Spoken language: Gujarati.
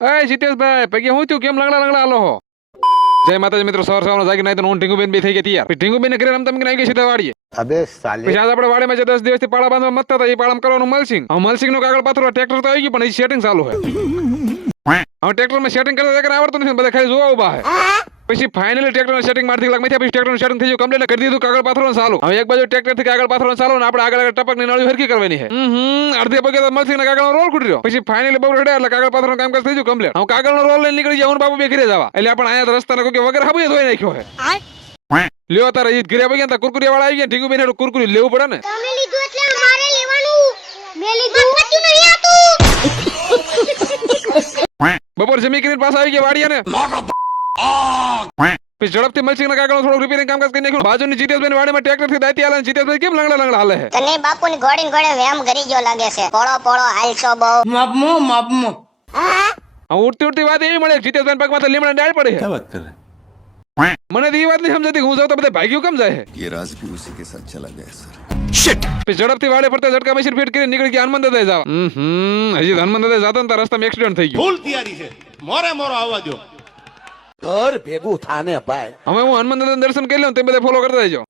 એ જીતેશભાઈ પૈકી હું થયું કેમ લંગડા લંગડા હાલો હો જય માતાજી મિત્રો સવાર સવારમાં જાગી નાઈ તો હું ઢીંગુબેન બી થઈ ગઈ તૈયાર ઢીંગુબેન ને ઘરે રમતા મેં આવી ગઈ સીધા વાડીએ अबे साले પછી આજ આપણે વાડીમાં જે 10 દિવસથી પાળા બાંધવા મતતા હતા એ પાળામાં કરવાનું મલસિંગ હવે મલસિંગ નું કાગળ પાથરવા ટ્રેક્ટર તો આવી ગયું પણ એ સેટિંગ ચાલુ છે હવે ટ્રેક્ટર માં સેટિંગ કરતા વગર આવડતું નથી બધા ખાલી જોવા ઉભા છે પછી ફાઇનલી ટ્રેક્ટર નું સેટિંગ મારથી લાગ પછી ટ્રેક્ટર નું સેટિંગ થઈ ગયું કમ્પ્લીટ કરી દીધું કાગળ પાથરવાનું ચાલુ હવે એક બાજુ ટ્રેક્ટર થી કાગળ પાથરવાનું ચાલુ ને આપણે આગળ ટપક ની નળી હરકી કરવાની છે અડધી પગે તો મલસિંગ ના કાગળ નો રોલ કુટ્યો પછી ફાઇનલી બબુ રેડે એટલે કાગળ પાથરવાનું કામકાજ થઈ ગયું કમ્પ્લીટ હવે કાગળ નો રોલ લઈને નીકળી જાવ બાબુ બે ઘરે જવા એટલે આપણે અહીંયા રસ્તાને કોઈ વગર હાબુ ધોઈ નાખ્યો છે લ્યો તારે ઈદ ઘરે આવી ગયા તા કુરકુરી વાળા આવી ગયા ઠીકુ બેન કુરકુરી લેવું પડે ને તમે લીધું એટલે અમારે લેવાનું મે લીધું બધું નહીં આતું બપોર જમી કરીને પાછા આવી ગયા વાડિયા ને પછી ઝડપથી મલસિંગ ના કાગળ થોડું રિપેરિંગ કામકાજ કરી નાખ્યું બાજુની જીતેશભાઈ વાડીમાં ટ્રેક્ટર થી દાતી આલે જીતેશભાઈ કેમ લંગડા લંગડા હાલે છે તને બાપુની ઘોડીને ઘોડે વ્યાયામ કરી ગયો લાગે છે પોળો પોળો હાલશો બહુ માપમો હવે ઉડતી વાત એવી મળે જીતેશભાઈ પગમાં તો લીમડા ડાળ પડે क्या बात कर रहे મને તો એ વાત નહીં સમજાતી હું જાઉં તો બધા ભાગ્યું કેમ જાય ये राज भी उसी के साथ चला गया सर પછી ઝડપથી વાડે પડતા ઝટકા મશીન ફિટ કરીને નીકળી ગયા હનુમાન દાદા જવા હજી હનુમાન દાદા જાતા ને રસ્તામાં એક્સિડન્ટ થઈ ગયો ફૂલ તૈયારી છે મોરે મોરો આવવા દો घर भेगू थाने भाई હવે હું હનુમાન દાદા દર્શન કરી લઉં તે બધા ફોલો કરતા જજો